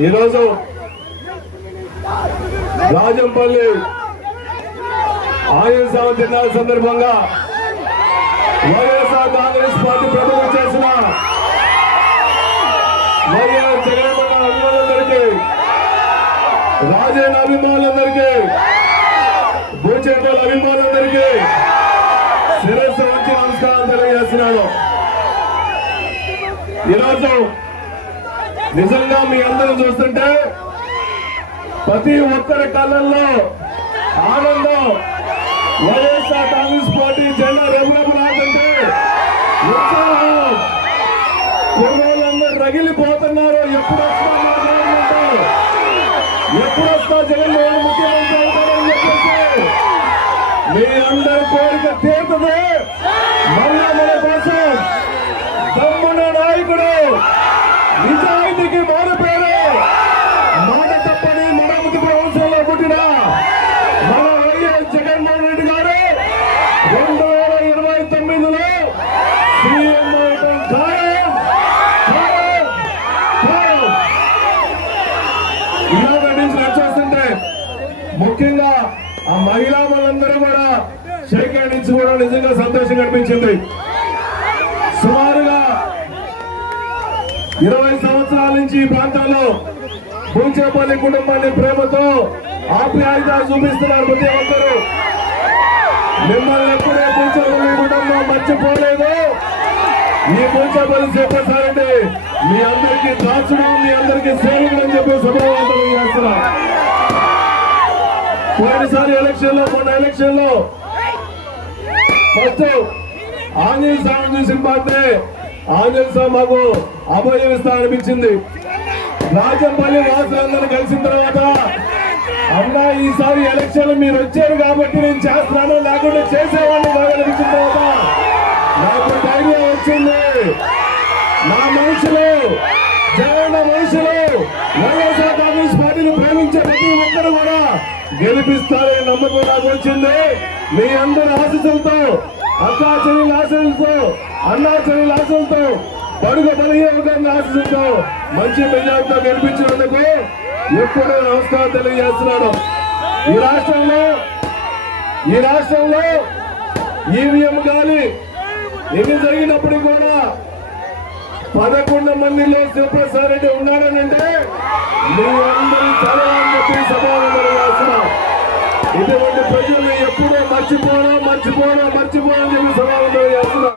ఈరోజు రాజంపల్లి ఆయుధ సేవ దినాల సందర్భంగా వైఎస్ఆర్ కాంగ్రెస్ పార్టీ ప్రభుత్వం చేసిన వైఎస్ జగన్మోహన్ అభిమానులందరికీ, రాజేంద్ర అభిమానులందరికీ, భూచేపల అభిమానులందరికీ శిరస్సు వచ్చి నమస్కారం తెలియజేస్తున్నాను. ఈరోజు నిజంగా మీ అందరూ చూస్తుంటే ప్రతి ఒక్కరి కళ్ళల్లో ఆనందం. వైఎస్ఆర్ కాంగ్రెస్ పార్టీ జెండా రెగులబలాడుతుంటే ఉత్సాహం. కుర్రోళ్ళందరూ రగిలిపోతున్నారు. ఎప్పుడు వస్తా జగన్మోహన్ ముఖ్యమంత్రి అవుతారని చెప్పేసి మీ అందరి కోరిక తీరుతుంది. మళ్ళా మన కోసం దమ్మున నాయకుడు, నిజాయితీకి మారిపోయారు, మాట తప్పని మరమ్మతు వంశంలో పుట్టిన మన వైఎస్ జగన్మోహన్ రెడ్డి గారు 2029లో సీఎం అవడం ఖాయం. ఇలాగ నుంచి వచ్చేస్తుంటే ముఖ్యంగా ఆ మహిళా వాళ్ళందరూ కూడా షేక్ హ్యాండ్ ఇచ్చి కూడా నిజంగా సంతోషంగా అనిపించింది. సుమారుగా 20 సంవత్సరాల నుంచి ఈ ప్రాంతంలో పూచేపల్లి కుటుంబాన్ని ప్రేమతో ఆప్యాయత చూపిస్తున్నారు. ప్రతి ఒక్కరు మిమ్మల్ని ఎప్పుడే పూచేపల్లి కుటుంబం మర్చిపోలేదు. ఈ పూచేపల్లి చెప్పేసారండి మీ అందరికీ దాచుడు, మీ అందరికీ సేవకుడు అని చెప్పి శుభావంతం చేస్తున్నా. పోయినసారి మొన్న ఎలక్షన్ లో ఫస్ట్ ఆంజనేయ స్వామి చూసిన పాత్రే ఆంజనేయ స్వామి మాకు అభయం ఇస్తా అనిపించింది. రాజంపల్లి వాసులందరూ కలిసిన తర్వాత అన్నా ఈసారి ఎలక్షన్ మీరు వచ్చారు కాబట్టి నేను చేస్తున్నాను, లేకుంటే చేసేవాడిని కాదనిపించిన తర్వాత నాకు ధైర్యం వచ్చింది. నా మనుషులు, జగన్ మనుషులు వైఎస్ఆర్ కాంగ్రెస్ పార్టీని ప్రేమించే ప్రతి ఒక్కరు కూడా గెలిపిస్తారని నమ్మకం నాకు వచ్చింది. మీ అందరి ఆశీస్సులతో, అక్కా చెల్లెల ఆశీస్సులతో, అన్నా చెల్లెల ఆశీస్సులతో, బడుగు బలహీన ఆశీస్సులతో మంచి మెజార్టీతో గెలిపించినందుకు ఎప్పుడూ నమస్కారం తెలియజేస్తున్నాడు. ఈ రాష్ట్రంలో ఈవీఎం గాలి ఎన్ని జరిగినప్పటికీ కూడా 11 మందిలో శివప్రసాద్ రెడ్డి ఉన్నాడనంటే మీ అందరి తల అని చెప్పి సభావంలో చేస్తున్నాం. ఇటువంటి ప్రజలు ఎప్పుడూ మర్చిపోవడం చెప్పి సభావంలో చేస్తున్నాం.